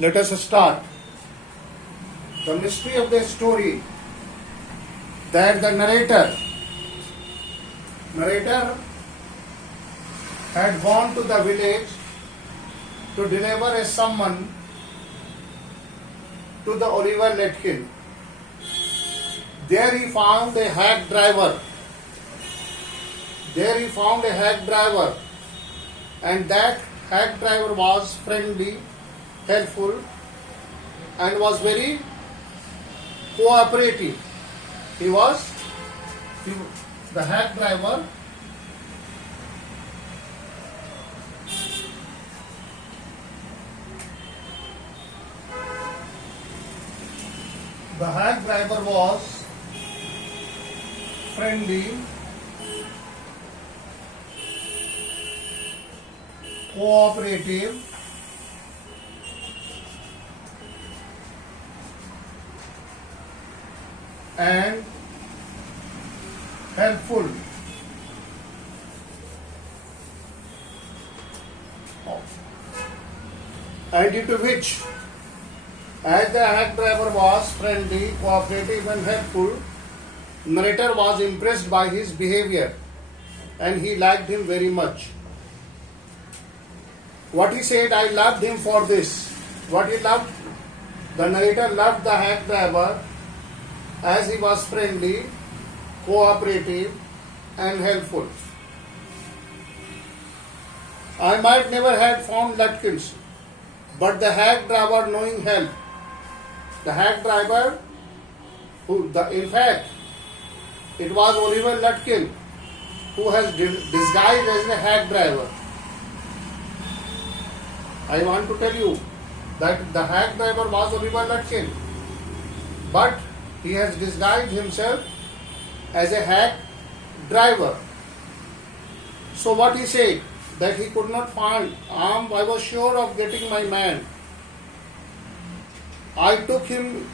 Let us start. The mystery of the story that the narrator had gone to the village to deliver a summon to the Oliver Letkin. There he found a hack driver. And that hack driver was friendly, helpful, and was very cooperative. The hack driver was friendly, cooperative, and helpful. And due to which, as the hack driver was friendly, cooperative, and helpful, narrator was impressed by his behavior and he liked him very much. What he said, I loved him for this. What he loved, the narrator loved the hack driver as he was friendly, cooperative, and helpful. I might never have found Lutkins, but the hack driver knowing help. The hack driver, in fact, it was Oliver Lutkin who has disguised as the hack driver. I want to tell you that the hack driver was Oliver Lutkin, but he has disguised himself as a hack driver. So what he said, that he could not find arm, I was sure of getting my man. I took him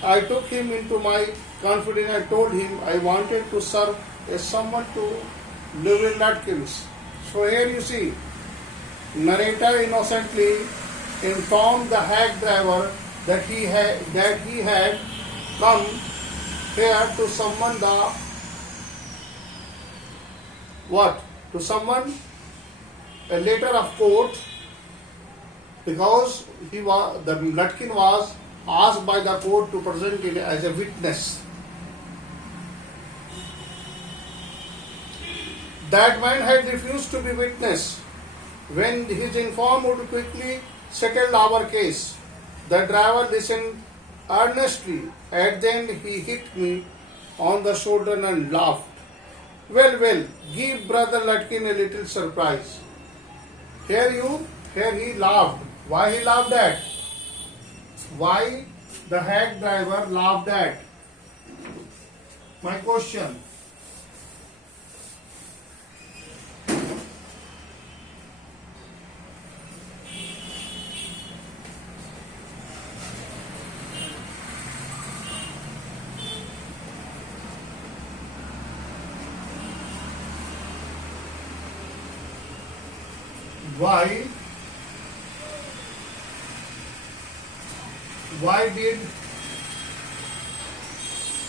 into my confidence. I told him I wanted to serve as someone to live in Lutkins. So here you see, narrator innocently informed the hack driver that he had come here to summon a letter of court, because the Lutkin was asked by the court to present it as a witness. That man had refused to be witness. When he is informed, would quickly settle our case. The driver listened earnestly. At the end, he hit me on the shoulder and laughed. Well, give brother Lutkin a little surprise. Here he laughed. Why he laughed at? Why the hack driver laughed at? My question.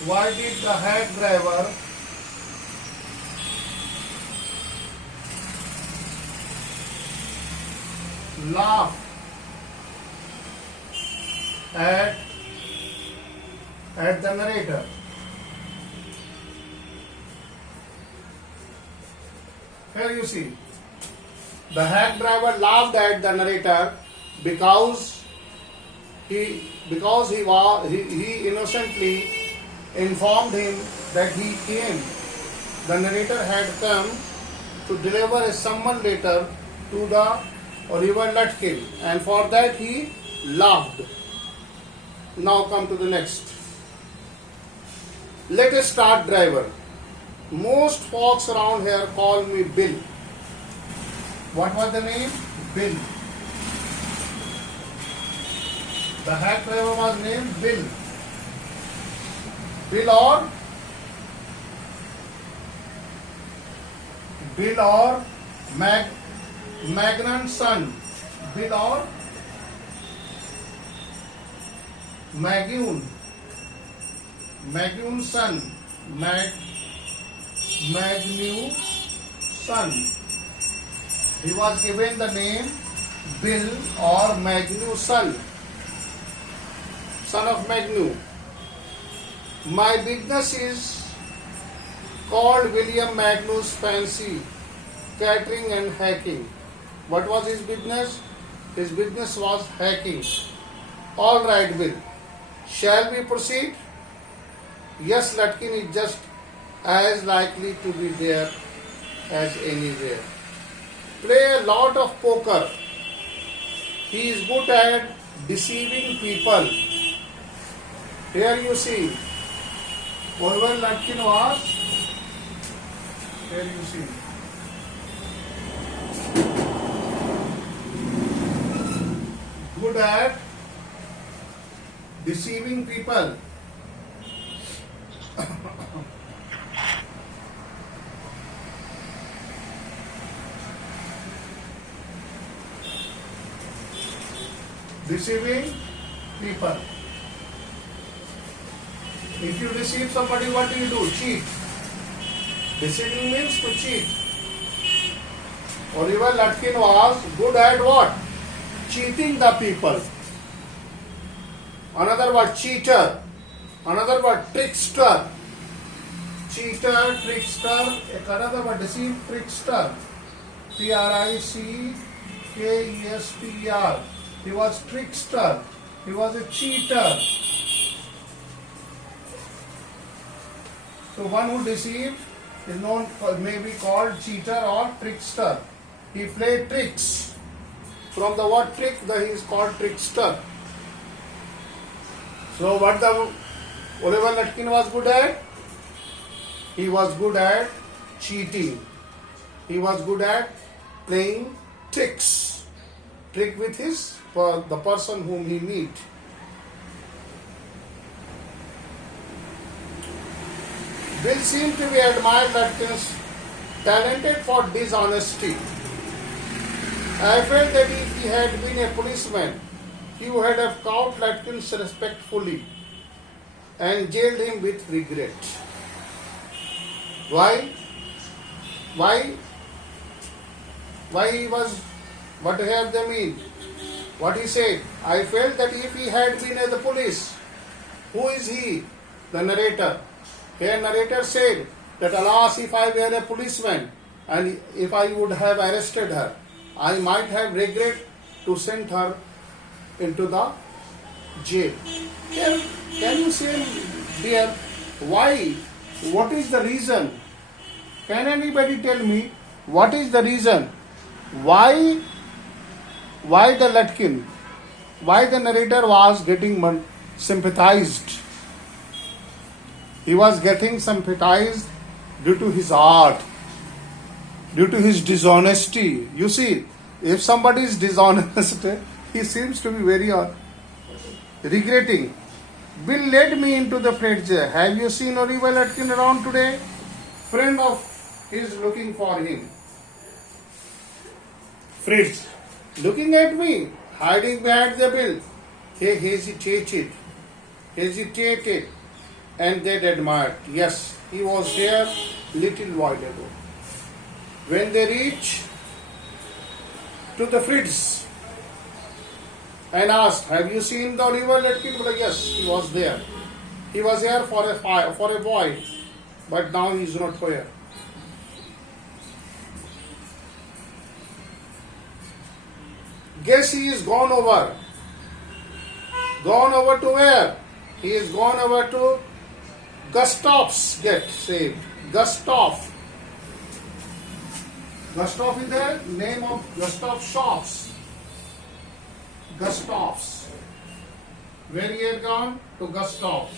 Why did the hack driver laugh at the narrator? Here you see, the hack driver laughed at the narrator because he innocently informed him that the narrator had come to deliver a summon letter to the Oliver Lutkin, and for that he laughed. Now come to the next. Let us start driver. Most folks around here call me Bill. What was the name? Bill. The hack driver was named Bill. Bill or Magnan's son. Bill or Magnus, son, Magnus son. He was given the name Bill or Magnus son of Magnus. My business is called William Magnus Fancy Catering and Hacking. What was his business? His business was hacking. All right, Bill. Shall we proceed? Yes, Latkin is just as likely to be there as anywhere. Play a lot of poker. He is good at deceiving people. Here you see, Oliver Latkin was, here you see, good at deceiving people. Deceiving people. If you deceive somebody, what do you do? Cheat. Deceiving means to cheat. Oliver Latkin was good at what? Cheating the people. Another word, cheater. Another word, trickster. Cheater, trickster. Another word, deceive, trickster. Trickster. He was trickster. He was a cheater. So one who deceived is known, may be called cheater or trickster. He played tricks. From the word trick, he is called trickster. So what the Oliver Latkin was good at? He was good at cheating. He was good at playing tricks. Trick with the person whom he meet. Bill seemed to be admired Latkin's talented for dishonesty. I felt that if he had been a policeman, he would have caught Latkin respectfully and jailed him with regret. Why? Why he was, what have they mean? What he said, I felt that if he had been at the police, who is he? The narrator. Here narrator said that alas, if I were a policeman and if I would have arrested her, I might have regret to send her into the jail. Can you say, dear, why? What is the reason? Can anybody tell me what is the reason? Why the Latkin, why the narrator was getting sympathized? He was getting sympathized due to his art, due to his dishonesty. You see, if somebody is dishonest, he seems to be very regretting. Bill led me into the fridge. Have you seen Oliver Latkin around today? Friend of his looking for him. Fridge. Looking at me, hiding behind the bill. He hesitated, and they admired. Yes, he was here little while ago. When they reached to the fridge and asked, have you seen the Oliver Latkin? Well, yes, he was there. He was here for a boy, but now he is not here. Guess he is gone over. Gone over to where? He is gone over to Gustav's get saved. Gustav. Gustav is the name of Gustav shops. Gustav's. Where he had gone? To Gustav's.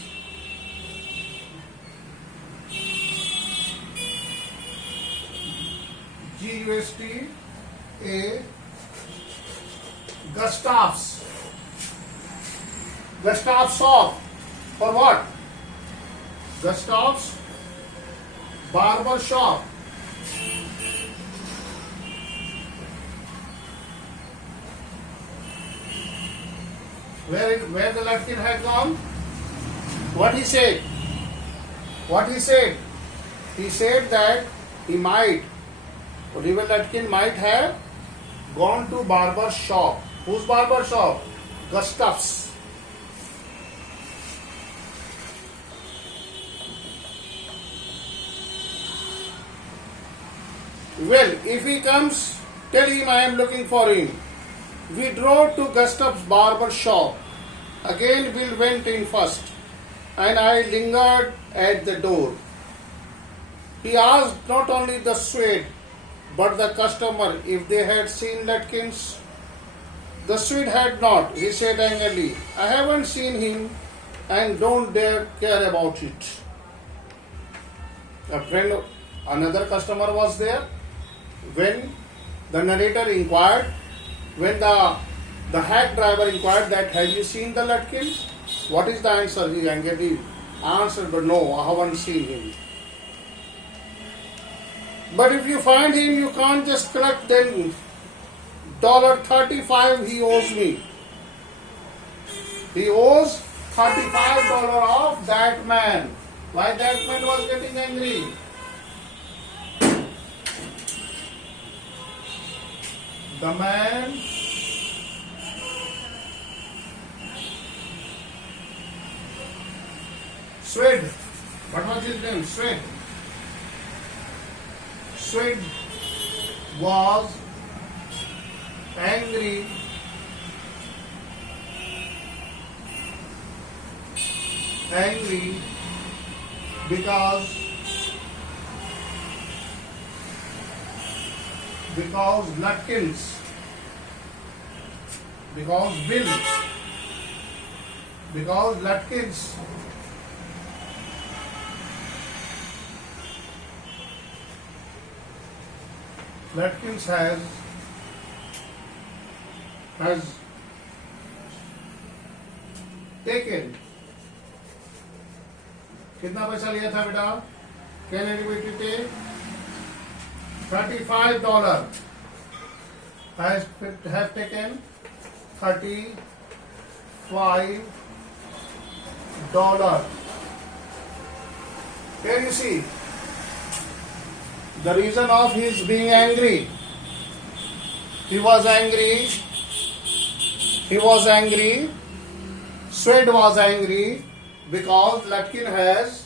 G-U-S-T-A Gustav's. Gustav's shop. For what? Gustav's barber shop. where the Latkin had gone? What he said? What he said? He said that he might, Oliver Latkin might have gone to barber shop. Whose barber shop? Gustav's. Well, if he comes, tell him I am looking for him. We drove to Gustav's barber shop. Again Bill went in first, and I lingered at the door. He asked not only the Swede, but the customer if they had seen Latkins. The Swede had not. He said angrily, I haven't seen him and don't dare care about it. Another customer was there. When the narrator inquired, when the hack driver inquired that, have you seen the Latkin? What is the answer? He angrily answered, but no, I haven't seen him. But if you find him, you can't just collect them $35 he owes me. He owes $35 of that man. Why that man was getting angry? The man Swede. What was his name? Swede. Swede was angry because Latkins, because Latkins has taken कितना पैसा लिया था बेटा? Can anybody take? $35 have taken $35. Here you see the reason of his being angry. He was angry. Swede was angry because Latkin has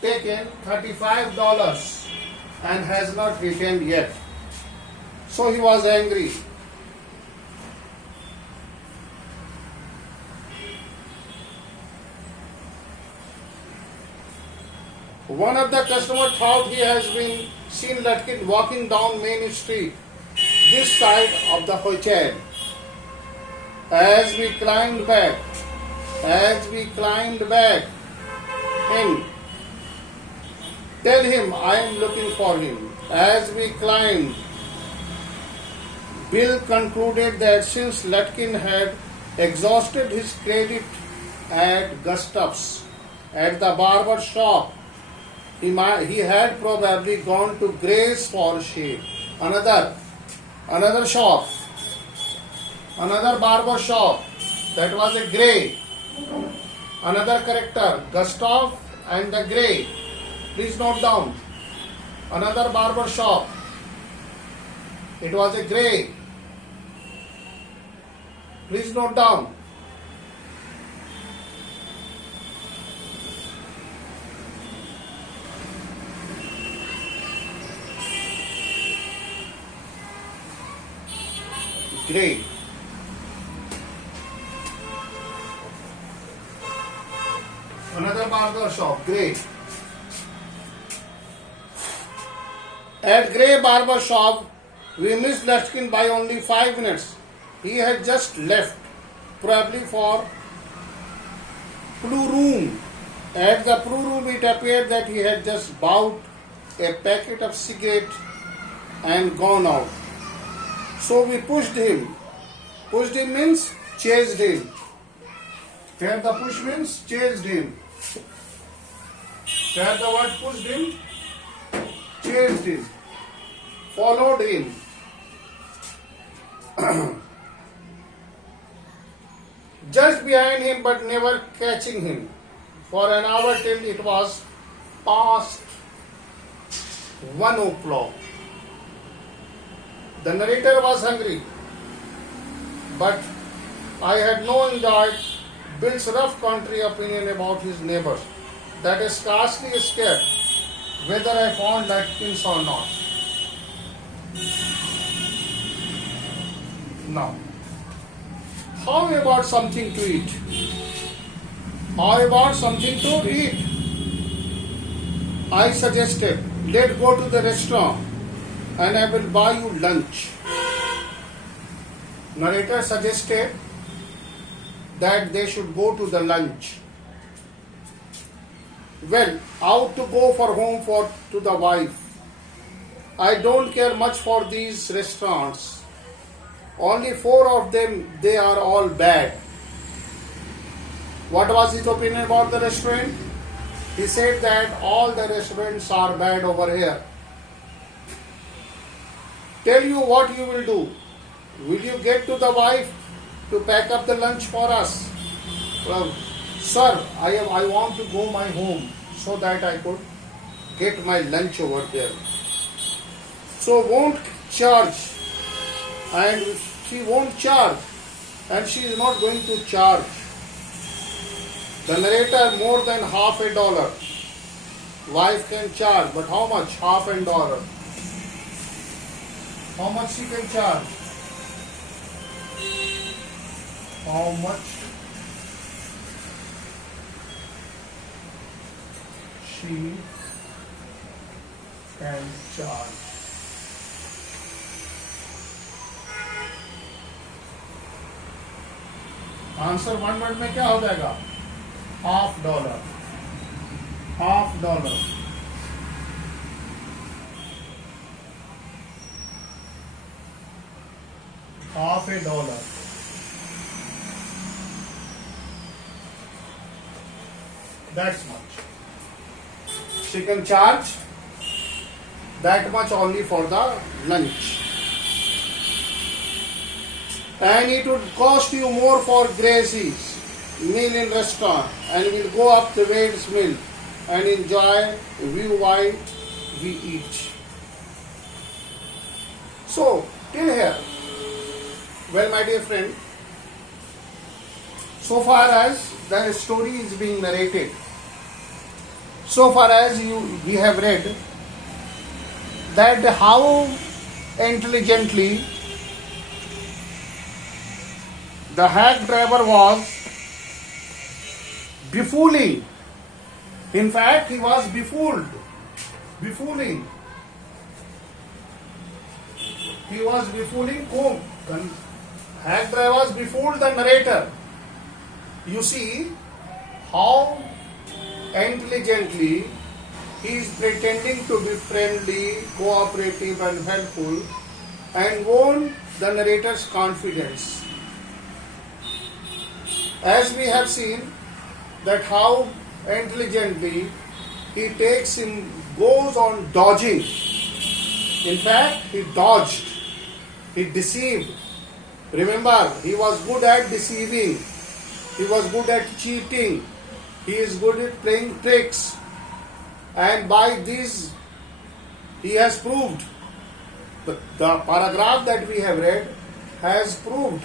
taken $35 and has not returned yet. So he was angry. One of the customers thought he has been seen Latkin walking down Main Street, this side of the hotel. As we climbed back in, tell him I am looking for him. As we climbed, Bill concluded that since Latkin had exhausted his credit at Gustav's, at the barber shop, he had probably gone to Gray's for shave. Another shop, another barber shop, that was a Gray. Another character, Gustav and the Gray. Please note down. Another barber shop. It was a Gray. Please note down. Gray. Another barber shop, Gray. At Gray barber shop, we missed Latkin by only 5 minutes. He had just left, probably for Blue Room. At the Blue Room, it appeared that he had just bought a packet of cigarette and gone out. So we pushed him. Pushed him means chased him. Here the push means chased him. Here the word pushed him, chased him, followed him. just behind him but never catching him for an hour till it was past 1 o'clock. The narrator was hungry, but I had no enjoyed Bill's rough country opinion about his neighbors that I scarcely escaped whether I found Atkins or not. Now, how about something to eat? How about something to eat? I suggested, let's go to the restaurant and I will buy you lunch. Narrator suggested that they should go to the lunch. Well, out to go for home to the wife. I don't care much for these restaurants. Only 4 of them, they are all bad. What was his opinion about the restaurant? He said that all the restaurants are bad over here. Tell you what you will do. Will you get to the wife to pack up the lunch for us? Well, sir, I want to go my home so that I could get my lunch over there. So won't charge, and she won't charge, and she is not going to charge the narrator more than $50. Wife can charge, but how much? $50. How much she can charge? How much she can charge? Answer 1 minute में क्या हो जाएगा? $50. $50. $50. That's much. She can charge that much only for the lunch. And it would cost you more for Gracie's meal in restaurant, and we'll go up the Wade's mill and enjoy view while we eat. So, till here, well, my dear friend, so far as the story is being narrated, so far as we have read that how intelligently the hack driver was befooling. In fact, he was befooling. He was befooling whom? The hack driver was befooled the narrator. You see how intelligently he is pretending to be friendly, cooperative and helpful and won the narrator's confidence. As we have seen that how intelligently he goes on dodging. In fact, he dodged, he deceived. Remember, he was good at deceiving, he was good at cheating, he is good at playing tricks, and by this he has proved. The paragraph that we have read has proved,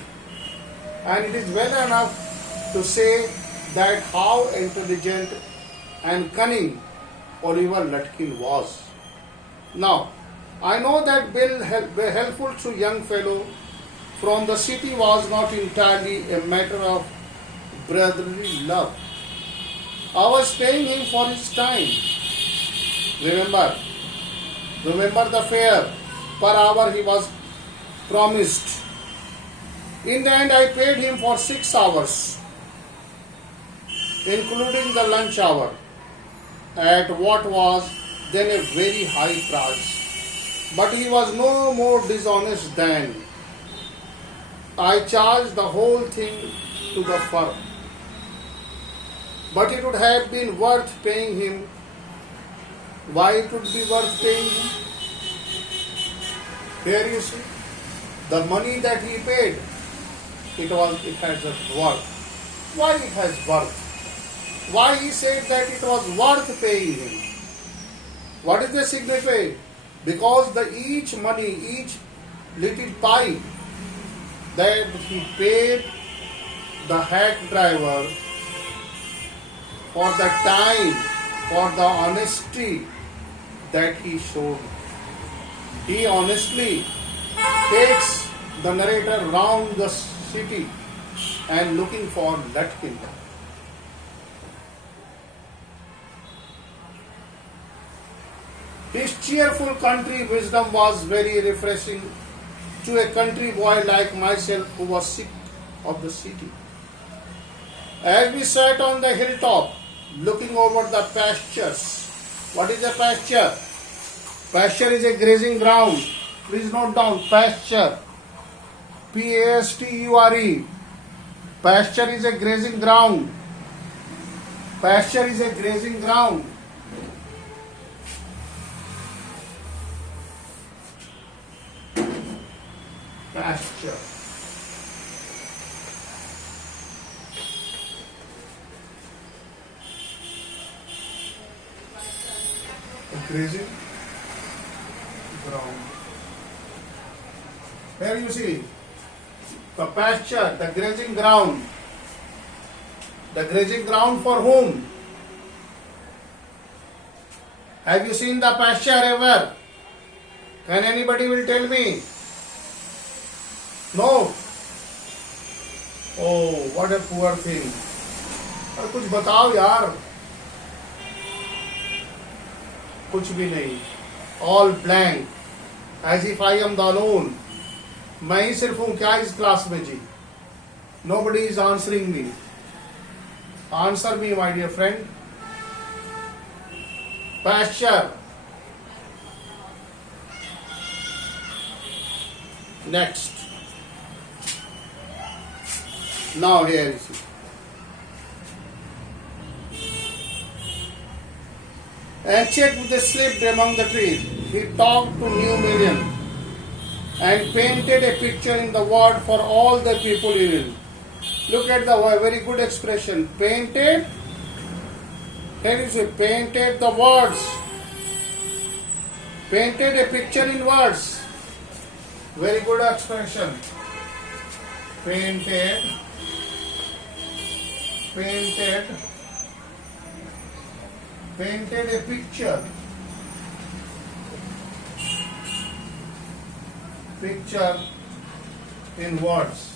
and it is well enough to say that how intelligent and cunning Oliver Lutkin was. Now, I know that Bill helpful to young fellow from the city was not entirely a matter of brotherly love. I was paying him for his time. Remember the fare per hour he was promised. In the end, I paid him for 6 hours, including the lunch hour, at what was then a very high price. But he was no more dishonest than I charged the whole thing to the firm. But it would have been worth paying him. Why it would be worth paying him? Here you see, the money that he paid, it has a worth. Why it has worth? Why he said that it was worth paying him? What is the significance? Because the each money, each little pie that he paid the hack driver for the time, for the honesty that he showed. He honestly takes the narrator round the city and looking for let him. His cheerful country wisdom was very refreshing to a country boy like myself who was sick of the city. As we sat on the hilltop looking over the pastures. What is a pasture? Pasture is a grazing ground. Please note down pasture. Pasture. Pasture is a grazing ground. Pasture is a grazing ground. Pasture. A grazing ground. Here you see the pasture, the grazing ground. The grazing ground for whom? Have you seen the pasture ever? Can anybody will tell me? No. Oh, what a poor thing. और कुछ बताओ यार. कुछ भी नहीं. All blank. As if I am the alone. मैं ही सिर्फ हूँ क्या इस क्लास में जी? Nobody is answering me. Answer me, my dear friend. Pasture. Next. Now here you see. Ancient with the slipped among the trees, he talked to New Million and painted a picture in the world for all the people in it. Look at the very good expression. Painted. Here you see, painted the words. Painted a picture in words. Very good expression. Painted. Painted a picture. Picture in words.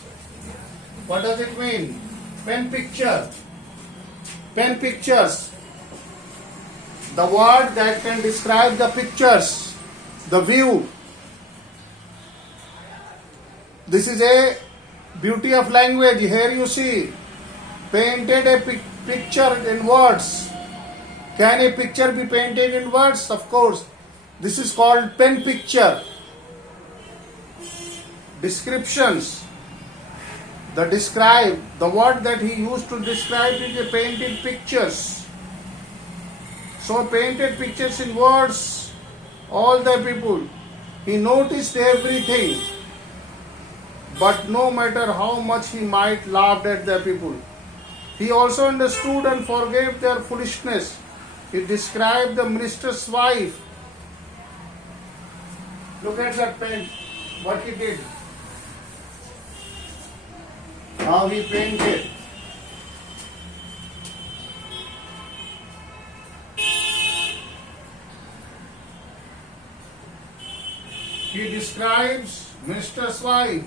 What does it mean? Pen picture. Pen pictures. The word that can describe the pictures, the view. This is a beauty of language. Here you see, painted a picture in words. Can a picture be painted in words? Of course. This is called pen picture. Descriptions. The word that he used to describe is a painted pictures. So painted pictures in words, all the people. He noticed everything. But no matter how much he might laugh at the people, he also understood and forgave their foolishness. He described the minister's wife. Look at that pen, what he did. How he painted. He describes minister's wife.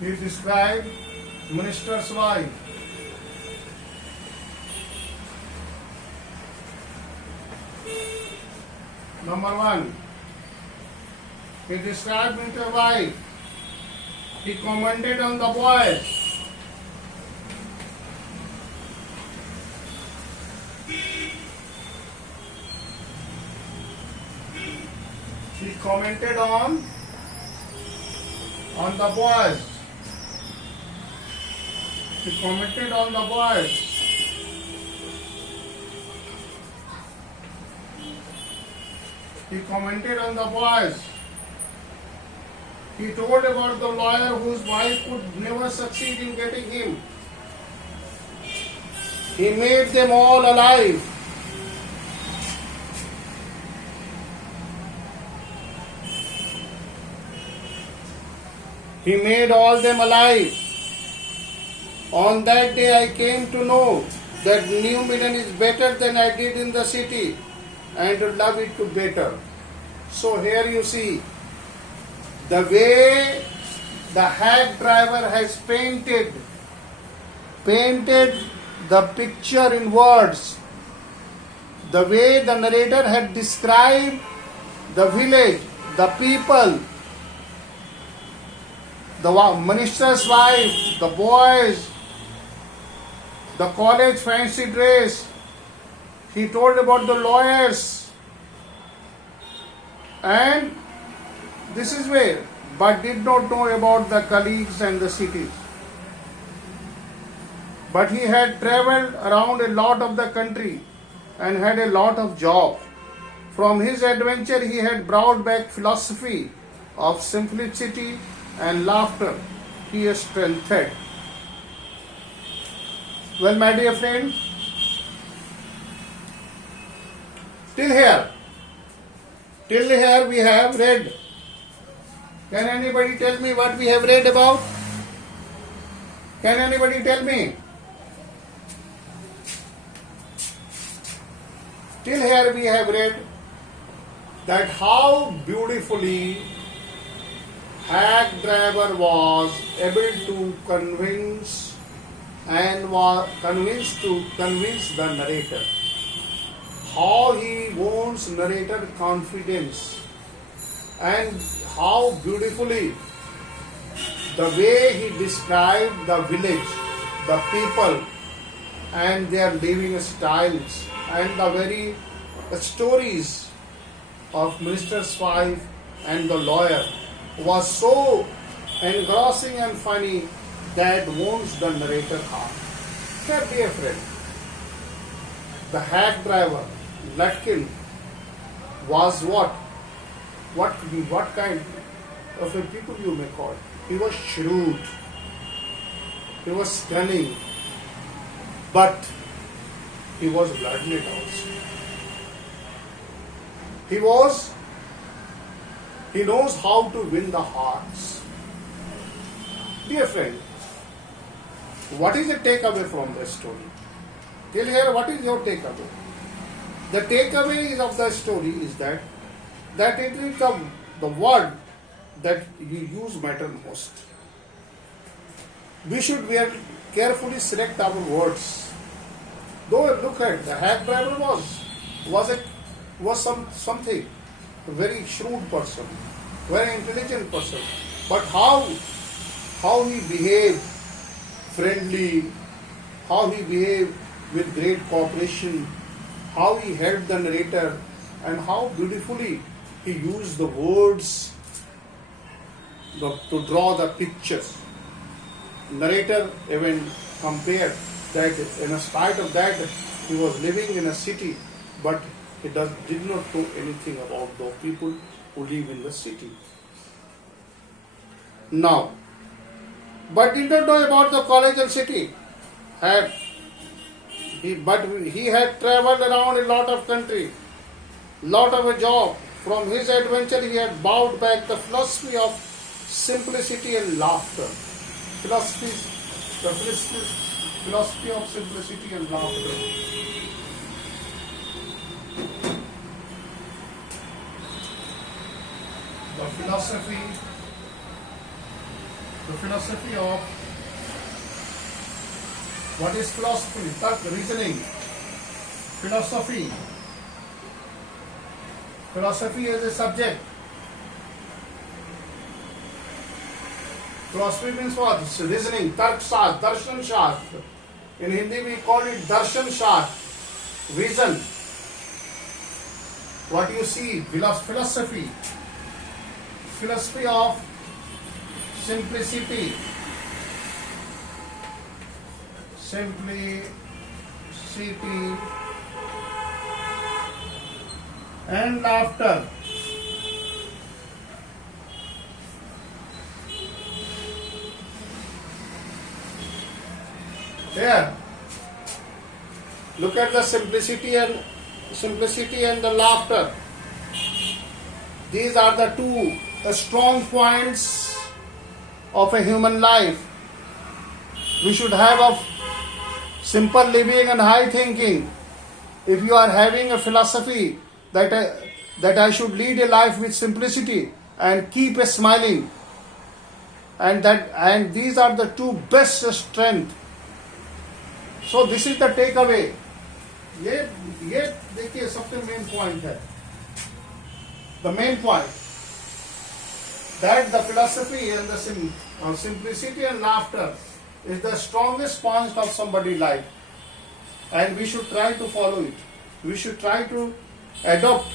He described minister's wife. Number one, he described minister's wife. He commented on the boys. He commented on the boys. He commented on the boys. He commented on the boys. He told about the lawyer whose wife could never succeed in getting him. He made them all alive. He made all them alive. On that day I came to know that New Milan is better than I did in the city and to love it to better. So here you see the way the hack driver has painted the picture in words, the way the narrator had described the village, the people, the minister's wife, the boys, the college fancy dress. He told about the lawyers, and this is where, but did not know about the colleagues and the cities. But he had traveled around a lot of the country and had a lot of job. From his adventure he had brought back philosophy of simplicity and laughter. He is strengthened. Well, my dear friend, till here we have read. Can anybody tell me what we have read about? Can anybody tell me? Till here we have read that how beautifully hack driver was able to convince the narrator. How he wants narrator confidence, and how beautifully the way he described the village, the people and their living styles, and the very stories of minister's wife and the lawyer was so engrossing and funny that wounds the narrator heart. Dear dear friend, the hack driver, Lutkin, was what kind of a people you may call? He was shrewd, he was cunning, but he was bloodlet also. He knows how to win the hearts. Dear friend, what is the takeaway from the story? Till here, what is your takeaway? The takeaway of the story is that it is the word that you use matter most. We should carefully select our words. Though look at the hack driver was something, a very shrewd person, very intelligent person, but how he behaved friendly, how he behaved with great cooperation, how he helped the narrator, and how beautifully he used the words to draw the pictures. Narrator even compared that in spite of that he was living in a city, but he did not know anything about the people who live in the city. Now, but did not know about the college and city. But he had traveled around a lot of country, lot of a job. From his adventure he had bowed back the philosophy of simplicity and laughter. Philosophy of simplicity and laughter. The philosophy of what is philosophy? Reasoning. Philosophy is a subject. Philosophy means what? It's reasoning, tark shastra, darshan shastra. In Hindi we call it darshan shastra, vision. What you see, philosophy. philosophy of simplicity. Simplicity and laughter. Here, look at the simplicity and the laughter. These are the two strong points of a human life. We should have a simple living and high thinking. If you are having a philosophy that I should lead a life with simplicity and keep smiling, and these are the two best strength. So this is the takeaway. ये देखिए सबसे main point है. The main point that the philosophy and the simplicity and laughter is the strongest point of somebody's life, and we should try to follow it. We should try to adopt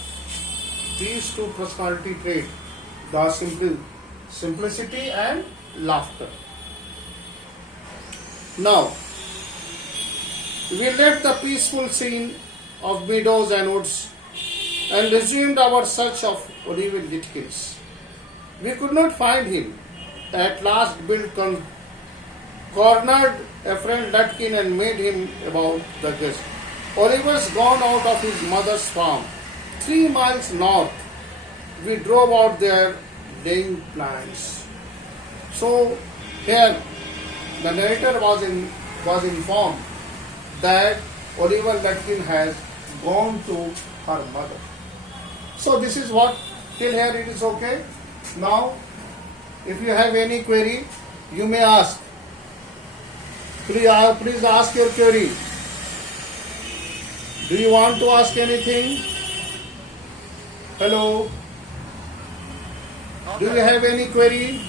these two personality traits, the simplicity and laughter. Now, we left the peaceful scene of meadows and woods and resumed our search of Oliver-le-Hills. We could not find him. At last, Bill cornered a friend Lutkin and made him about the guest. Oliver's gone out of his mother's farm, 3 miles north. We drove out there laying plans. So here the narrator was informed that Oliver Lutkin has gone to her mother. So this is what, till here it is okay. Now, if you have any query, you may ask. Please ask your query. Do you want to ask anything? Hello? Do you have any query?